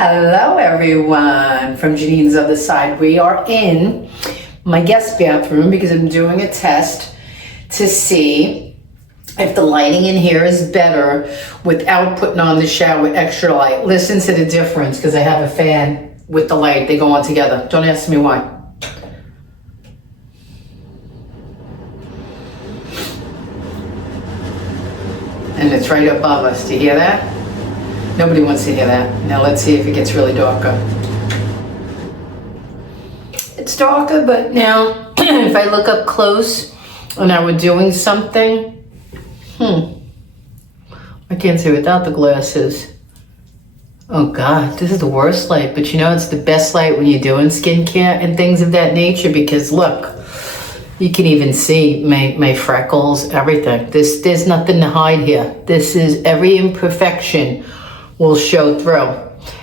Hello everyone from Janine's Other Side. We are in my guest bathroom because I'm doing a test to see if the lighting in here is better without putting on the shower extra light. Listen to the difference because I have a fan with the light. They go on together. Don't ask me why. And it's right above us. Do you hear that? Nobody wants to hear that. Now let's see if it gets really darker. It's darker, but now if I look up close and I were doing something, I can't see without the glasses. Oh God, this is the worst light, but you know, it's the best light when you're doing skincare and things of that nature because look, you can even see my freckles, everything. There's nothing to hide here. This is every imperfection will show through.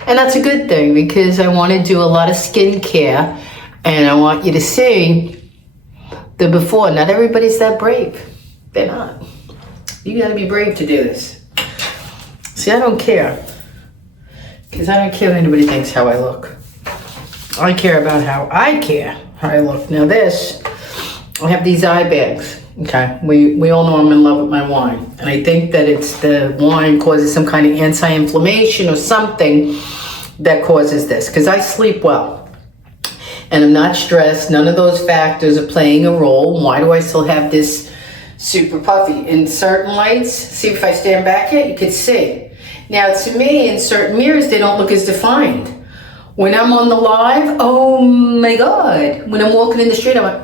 And that's a good thing because I want to do a lot of skincare and I want you to see the before. Not everybody's that brave. They're not. You gotta be brave to do this. See, I don't care. Because I don't care what anybody thinks how I look. I care about how I look. Now this, I have these eye bags. Okay, we all know I'm in love with my wine. And I think that it's the wine causes some kind of anti-inflammation or something that causes this. Because I sleep well. And I'm not stressed. None of those factors are playing a role. Why do I still have this super puffy? In certain lights, see if I stand back here, you can see. Now to me, in certain mirrors, they don't look as defined. When I'm on the live, oh my God. When I'm walking in the street, I'm like,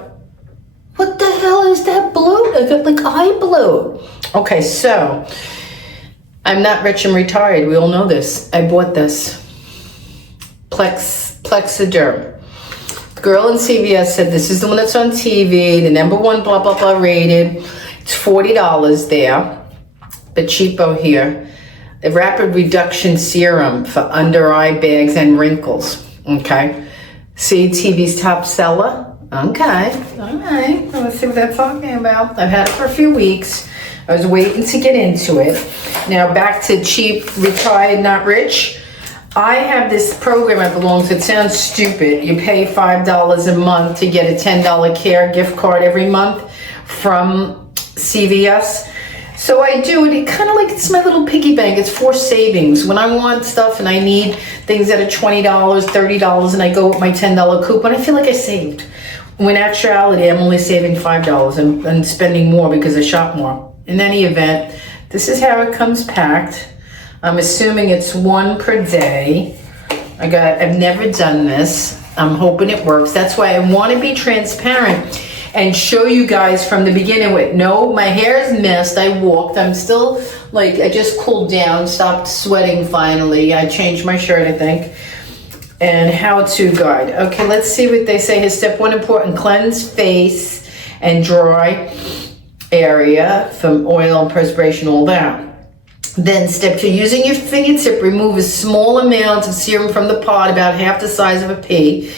what the hell is that bloat? I got like eye bloat. Okay, so I'm not rich and retired. We all know this. I bought this. Plexiderm. The girl in CVS said this is the one that's on TV, the #1 blah, blah, blah rated. It's $40 there. But cheapo here. A rapid reduction serum for under eye bags and wrinkles. Okay. See TV's top seller? Okay, all right, let's see what that's talking about. I've had it for a few weeks. I was waiting to get into it. Now back to cheap, retired, not rich. I have this program I belong to. It sounds stupid. You pay $5 a month to get a $10 care gift card every month from CVS. So I do it, kind of like it's my little piggy bank. It's for savings. When I want stuff and I need things that are $20, $30, and I go with my $10 coupon, I feel like I saved. When in actuality, I'm only saving $5 and spending more because I shop more. In any event, this is how it comes packed. I'm assuming it's one per day. I've never done this. I'm hoping it works. That's why I want to be transparent and show you guys from the beginning with no, my hair is messed. I walked. I'm still like, I just cooled down, stopped sweating finally. I changed my shirt, I think. And how-to guide. Okay, let's see what they say here. Step 1, important, cleanse face and dry area from oil and perspiration, all that. Then step 2, using your fingertip, remove a small amount of serum from the pod, about half the size of a pea.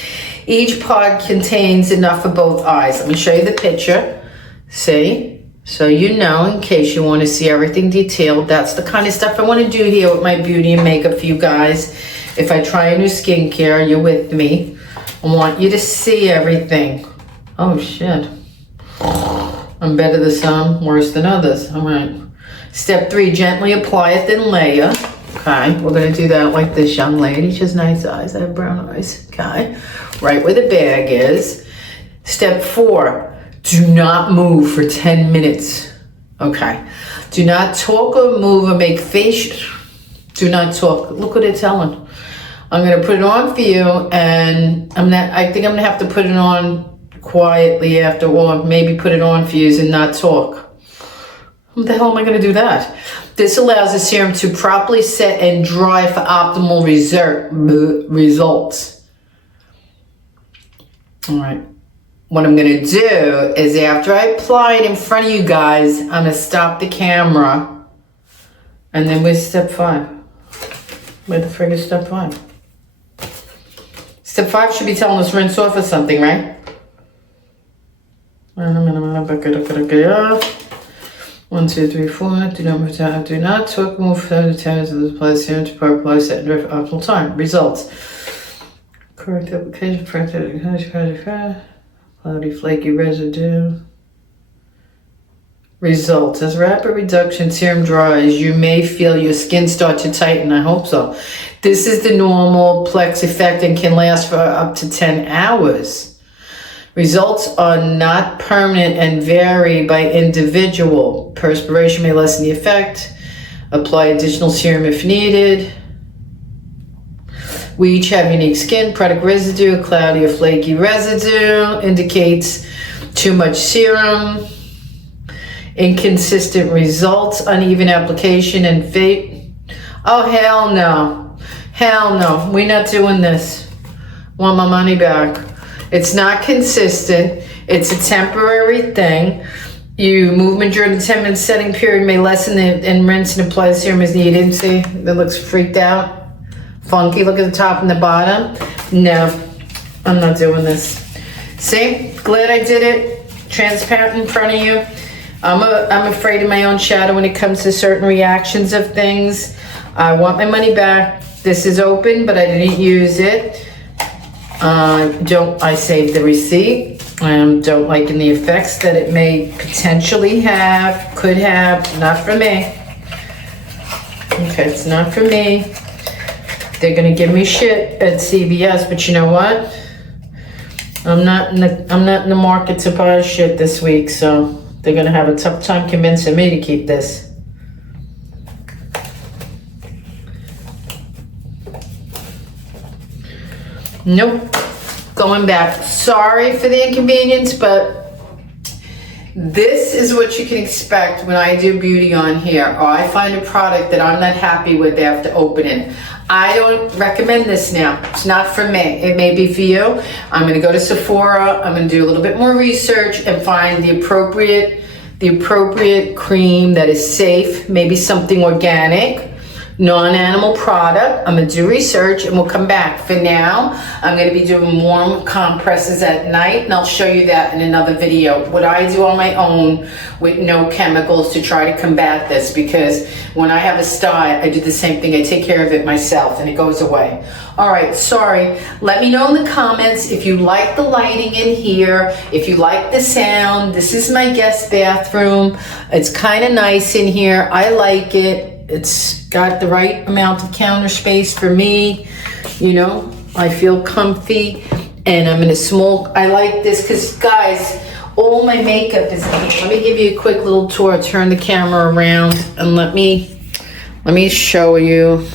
Each pod contains enough for both eyes. Let me show you the picture. See? So you know, in case you want to see everything detailed, that's the kind of stuff I want to do here with my beauty and makeup for you guys. If I try a new skincare, you're with me. I want you to see everything. Oh shit. I'm better than some, worse than others. All right. Step 3, gently apply a thin layer. Okay, we're gonna do that like this young lady. She has nice eyes, I have brown eyes. Okay, right where the bag is. Step 4, do not move for 10 minutes. Okay, do not talk or move or make face. Do not talk. Look what it's telling. I'm gonna put it on for you, and I think I'm gonna have to put it on quietly after, or maybe put it on for you and not talk. What the hell am I gonna do that? This allows the serum to properly set and dry for optimal results. All right. What I'm gonna do is after I apply it in front of you guys, I'm gonna stop the camera, and then we're step 5. Where the frig is step 5? Step 5 should be telling us rinse off or something, right? 1, 2, 3, 4. Do not move down. Do not talk more further times of the place serum to apply set and optimal time. Results. Correct application. Cloudy, flaky residue. Results. As rapid reduction serum dries, you may feel your skin start to tighten. I hope so. This is the normal Plex effect and can last for up to 10 hours. Results are not permanent and vary by individual. Perspiration may lessen the effect. Apply additional serum if needed. We each have unique skin. Product residue, cloudy or flaky residue indicates too much serum. Inconsistent results, uneven application, and fate. Oh, hell no. Hell no. We're not doing this. Want my money back. It's not consistent. It's a temporary thing. Movement during the 10-minute setting period may lessen and rinse and apply the serum as needed. See, that looks freaked out. Funky. Look at the top and the bottom. No, I'm not doing this. See, glad I did it. Transparent in front of you. I'm afraid of my own shadow when it comes to certain reactions of things. I want my money back. This is open, but I didn't use it. I saved the receipt. Don't like the effects that it may potentially have, could have. Not for me. Okay, it's not for me. They're gonna give me shit at CVS, but you know what? I'm not in the market to buy shit this week, so they're gonna have a tough time convincing me to keep this. Nope, going back. Sorry for the inconvenience, but this is what you can expect when I do beauty on here, or I find a product that I'm not happy with after opening. I don't recommend this now. It's not for me. It may be for you. I'm gonna go to Sephora. I'm gonna do a little bit more research and find the appropriate cream that is safe, maybe something organic, non-animal product. I'm gonna do research and we'll come back. For now, I'm gonna be doing warm compresses at night, and I'll show you that in another video. What I do on my own with no chemicals to try to combat this, because when I have a sty, I do the same thing. I take care of it myself and it goes away. All right, sorry. Let me know in the comments if you like the lighting in here, if you like the sound. This is my guest bathroom. It's kind of nice in here. I like it. It's got the right amount of counter space for me. You know, I feel comfy, and I'm in a small, I like this because, guys, all my makeup is in here. Let me give you a quick little tour. Turn the camera around and let me show you.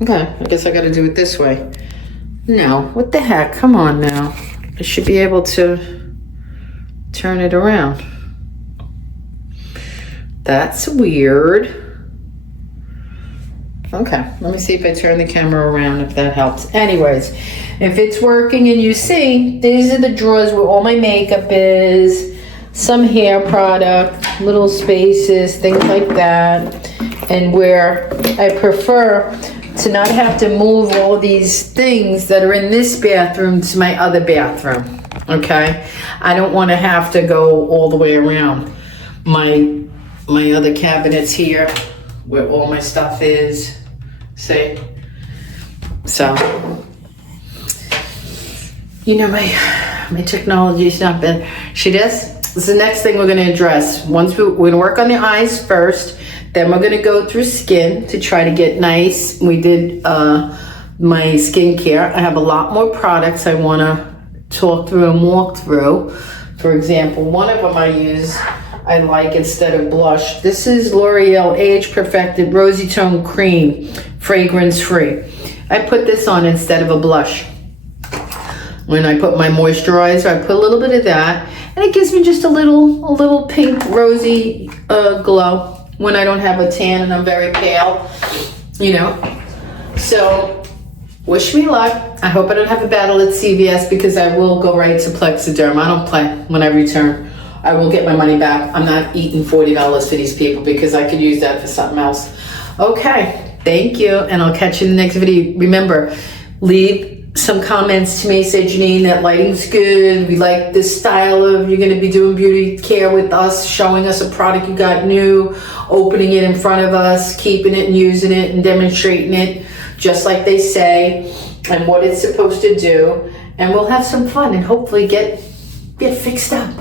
Okay, I guess I got to do it this way. No, what the heck? Come on now. I should be able to turn it around. That's weird. Okay, let me see if I turn the camera around, if that helps. Anyways, if it's working and you see, these are the drawers where all my makeup is, some hair product, little spaces, things like that, and where I prefer to not have to move all these things that are in this bathroom to my other bathroom, okay? I don't want to have to go all the way around my other cabinets here where all my stuff is. See? So, you know, my technology is not bad. She does. This is the next thing we're going to address. We're going to work on the eyes first, then we're going to go through skin to try to get nice. We did my skincare. I have a lot more products I want to talk through and walk through. For example, one of them I like instead of blush. This is L'Oreal Age Perfected Rosy Tone Cream, fragrance free. I put this on instead of a blush. When I put my moisturizer, I put a little bit of that, and it gives me just a little pink rosy glow when I don't have a tan and I'm very pale, you know. So wish me luck. I hope I don't have a battle at CVS, because I will go right to Plexiderm. I don't play when I return. I will get my money back. I'm not eating $40 for these people, because I could use that for something else. Okay, thank you, and I'll catch you in the next video. Remember, leave some comments to me, said, Janine, that lighting's good. We like this style of, you're going to be doing beauty care with us, showing us a product you got new, opening it in front of us, keeping it and using it and demonstrating it just like they say and what it's supposed to do. And we'll have some fun and hopefully get fixed up.